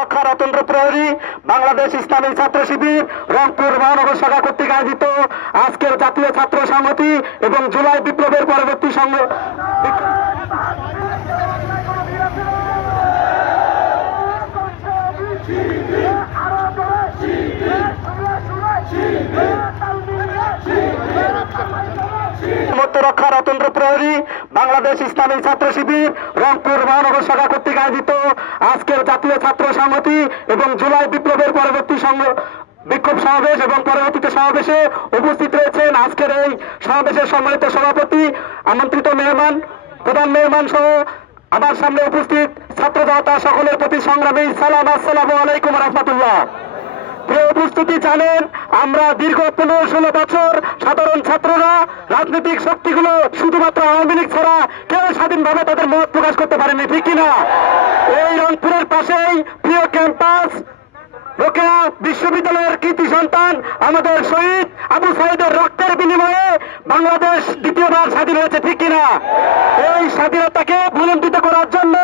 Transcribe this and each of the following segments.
রক্ষা রতন্ত্র প্রহরী বাংলাদেশ ইসলামী ছাত্র শিবির রংপুর মহানগর শাখা কর্তৃক আয়োজিত আজকের জাতীয় ছাত্র সংহতি এবং জুলাই বিপ্লবের পরবর্তী রক্ষা রতন্ত্র প্রহরী বাংলাদেশ ইসলামী ছাত্র শিবির রংপুর মহানগর শাখা কর্তৃক আয়োজিত আজকের জাতীয় ছাত্র সংহতি এবং জুলাই বিপ্লবের পরবর্তী বিক্ষোভ সমাবেশ এবং পরবর্তীতে সমাবেশে উপস্থিত রয়েছেন আজকের এই সমাবেশের সম্মানিত সভাপতি, আমন্ত্রিত মেহমান, প্রধান মেহমান সহ আমার সামনে উপস্থিত ছাত্র জনতা সকলের প্রতি সংগ্রামী সালাম। আসসালামু আলাইকুম রহমতুল্লাহ। প্রিয় উপস্থিতি, জানেন আমরা দীর্ঘ 15-16 বছর সাধারণ ছাত্ররা রাজনৈতিক শক্তিগুলো শুধুমাত্র আওয়ামী লীগ ছাড়া কেউ স্বাধীনভাবে তাদের মত প্রকাশ করতে পারেনি, ঠিক কিনা? এই রংপুরের পাশেই প্রিয় ক্যাম্পাস রোকেয়া বিশ্ববিদ্যালয়ের কৃতি সন্তান আমাদের শহীদ আবু সাইদের রক্তের বিনিময়ে বাংলাদেশ দ্বিতীয়বার স্বাধীন হয়েছে, ঠিক কিনা? এই স্বাধীনতাকে ভুলণ্ঠিত করার জন্য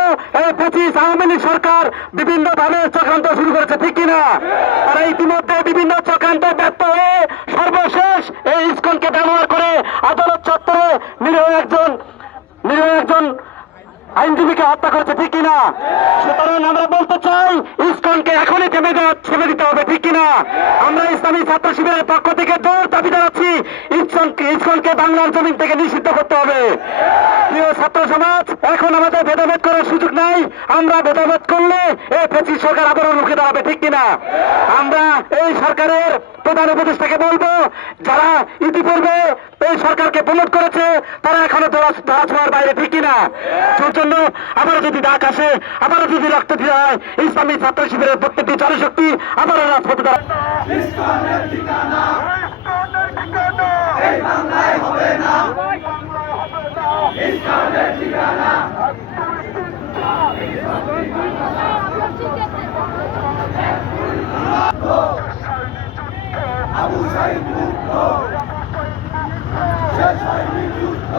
এই ফ্যাসিস্ট আওয়ামী লীগ সরকার বিভিন্ন ভাবে চক্রান্ত শুরু করেছে, ঠিক কিনা? তারা ইতিমধ্যে বিভিন্ন চক্রান্তে ব্যর্থ হয়ে সর্বশেষ এই ইসকনকে ব্যবহার করে আদালত চত্বরে নিরীহ একজন আইনজীবীকে হত্যা করেছে, ঠিক কিনা? সুতরাং আমরা বলতে চাই ইসকনকে এখনই ছেড়ে দিতে হবে, ঠিক কিনা? আমরা ইসলামী ছাত্র শিবিরের পক্ষ থেকে জোর দাবি জানাচ্ছি ইসকনকে বাংলার জমিন থেকে নিষিদ্ধ করতে হবে। প্রিয় ছাত্র সমাজ, এখন আমাদের ভেদাভেদ করার সুযোগ নাই। আমরা ভেদাভেদ করলে এই ফ্যাসিস্ট সরকার আবারও রুখে দাঁড়াবে, ঠিক কিনা? আমরা এই সরকারের প্রধান উপদেষ্টাকে বলবো, যারা ইতিপূর্বে এই সরকারকে প্রমোট করেছে তারা এখনো ধরাছোঁয়ার বাইরে, ঠিক কিনা? যার জন্য আবারও যদি ডাক আসে, আবারও যদি রক্ত দেওয়া হয়, ইসলামী ছাত্র শিবিরের প্রত্যেকটি জনশক্তি আবারও রাজপথে দাঁড়াবে। আবু সাইদ মুক্ত, শেষ হয়নি যুদ্ধ,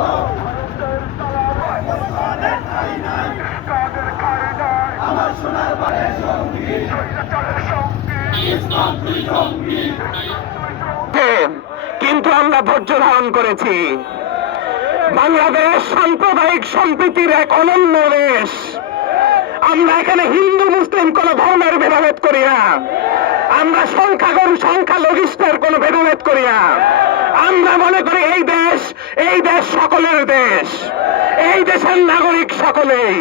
আমার সোনার বাড়ির সঙ্গী, ইসলাম তুই জঙ্গি। কিন্তু আমরা ধৈর্য ধারণ করেছি। বাংলাদেশ সাম্প্রদায়িক সম্প্রীতির এক অনন্য দেশ। আমরা এখানে হিন্দু মুসলিম কোন ধর্মের ভেদাভেদ করি না। আমরা সংখ্যালঘিষ্ঠের কোন ভেদাভেদ করি না। আমরা মনে করি এই দেশ সকলের দেশ, এই দেশের নাগরিক সকলেই।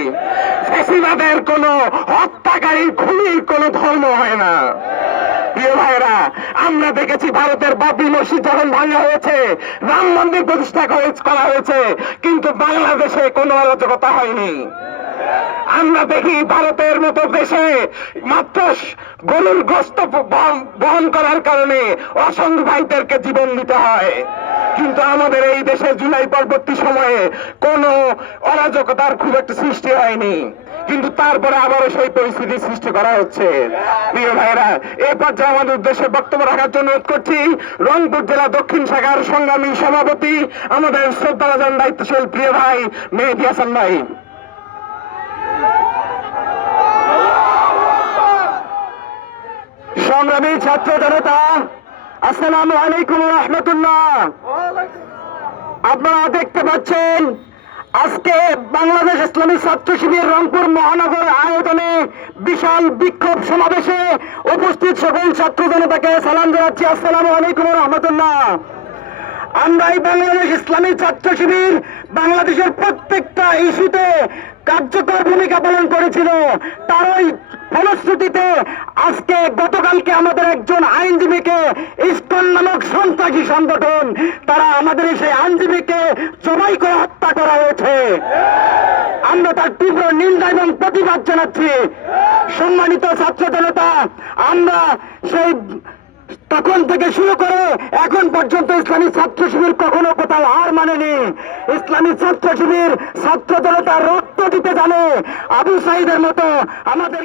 ফ্যাসিবাদের কোন হত্যাকারী খুনির কোন ধর্ম হয় না। প্রিয় ভাইরা, আমরা দেখেছি ভারতের বাবরি মসজিদ যখন ভাঙা হয়েছে, রাম মন্দির প্রতিষ্ঠা করা হয়েছে, কিন্তু বাংলাদেশে কোনো অরাজকতা হয়নি। আমরা দেখি ভারতের মতো দেশে মাত্র গরুর গোশত বহন করার কারণে অসংখ্য ভাইদেরকে জীবন দিতে হয়, কিন্তু আমাদের এই দেশে জুলাই পরবর্তী সময়ে কোনো অরাজকতার খুব একটা সৃষ্টি হয়নি, কিন্তু তারপরে আবারও সেই পরিস্থিতি সৃষ্টি করা হচ্ছে। প্রিয় ভাইরা, এই পর্যায়ে আমাদের উদ্দেশ্যে বক্তব্য রাখার জন্য অনুরোধ করছি রংপুর জেলা দক্ষিণ শাখার সংগ্রামী সভাপতি আমাদের শ্রদ্ধাভাজন দায়িত্বশীল প্রিয় ভাই মেহেদী হাসান ভাই। সংগ্রামী ছাত্র জনতা, আসসালামু আলাইকুম রহমতুল্লাহ। আপনারা দেখতে পাচ্ছেন আজকে বাংলাদেশ ইসলামী ছাত্র শিবির রংপুর মহানগর আয়োজনে বিশাল বিক্ষোভ সমাবেশে উপস্থিত সকল ছাত্র জনতাকে সালাম জানাচ্ছি, আসসালামু আলাইকুম রহমতুল্লাহ। আমরা এই বাংলাদেশ ইসলামী ছাত্র শিবির বাংলাদেশের প্রত্যেকটা ইস্যুতে কার্যকর ভূমিকা পালন করেছিল। তারই ফলশ্রুতিতে আজকে গতকালকে আমাদের একজন আইনজীবীকে ইসকন নামক সন্ত্রাসী সংগঠন তারা আমাদের সেই আইনজীবীকে জবাই করে হত্যা করা হয়েছে। আমরা তার তীব্র নিন্দা এবং প্রতিবাদ জানাচ্ছি। সম্মানিত ছাত্র জনতা, আমরা সেই তখন থেকে শুরু করে এখন পর্যন্ত ইসলামী ছাত্র শিবির কখনো কোথাও হার মানেনি। ইসলামী ছাত্র শিবির ছাত্র জনতা রক্ত দিতে জানে। আবু সাইদের মতো আমাদের